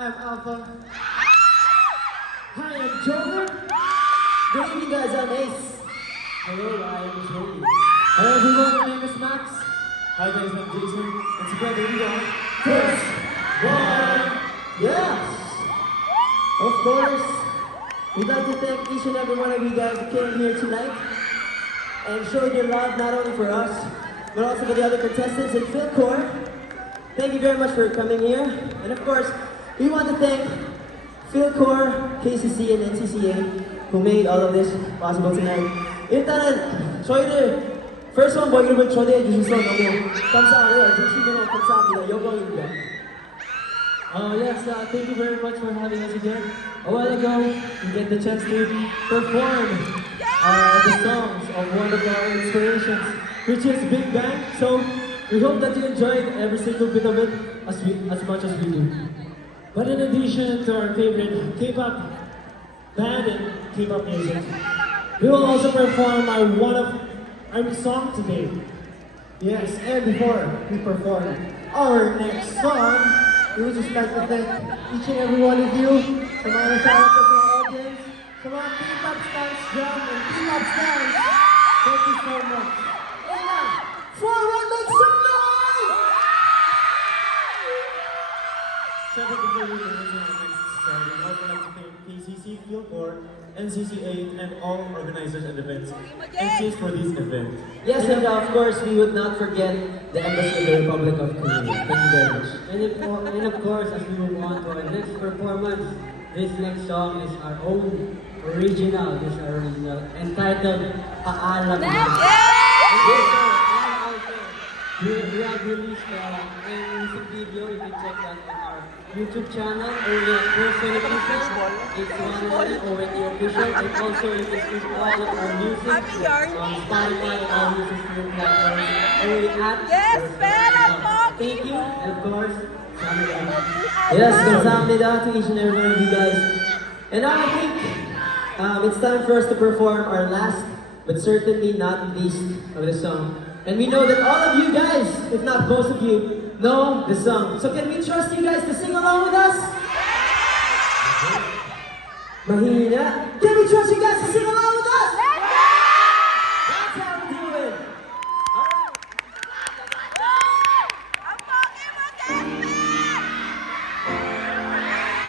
I'm Alpha. Hi, I'm Joker. Good evening, guys. I'm Ace. Hello, I am Joey. Hello, everyone. My name is Max. Hi guys, I'm Jason. And together we are First One. Yes. Of course, we'd like to thank each and every one of you guys who came here tonight and showed your love not only for us, but also for the other contestants in Philcore. Thank you very much for coming here. And of course, we want to thank Philcore, KCC, and NCCA who made all of this possible tonight. 일단은 저희를 First One Boy 그룹을 초대해 주셔서 너무 감사하고요. 진심으로 감사합니다. 영광입니다. Yes, thank you very much for having us again. A while ago, we get the chance to perform the songs of one of our inspirations, which is Big Bang. So we hope that you enjoyed every single bit of it as much as we do. But in addition to our favorite K-pop band and K-pop music, we will also perform our song today. Yes, and before we perform our next song, we would just like to thank each and every one of you, sa mga nasa audience, sa mga K-pop stars dyan, and K-pop stars. Thank you so much. And now, forward, make some noise! So before we move into our next song, we also like to thank KCC, Philcore, NCCA, and all organizers and events MCs for this event. Yes, and of course, we would not forget the Embassy of the Republic of Korea. Thank you very much. And of course, as we move on to our next performance, this next song is our own original. This is our original entitled Paalam Na. We have released a music video. You can check that on our YouTube channel, Owen Official. It's one already official. And also you can see all of our music on Spotify and all music streaming platforms. Owen at Yes, pero Thank you. And of course, Samida. Yes, kamsahamnida to each and every one of you guys. And now I think it's time for us to perform our last, but certainly not least, of the song. And we know that all of you guys, if not most of you, know the song. So can we trust you guys to sing along with us? Mahina. Can we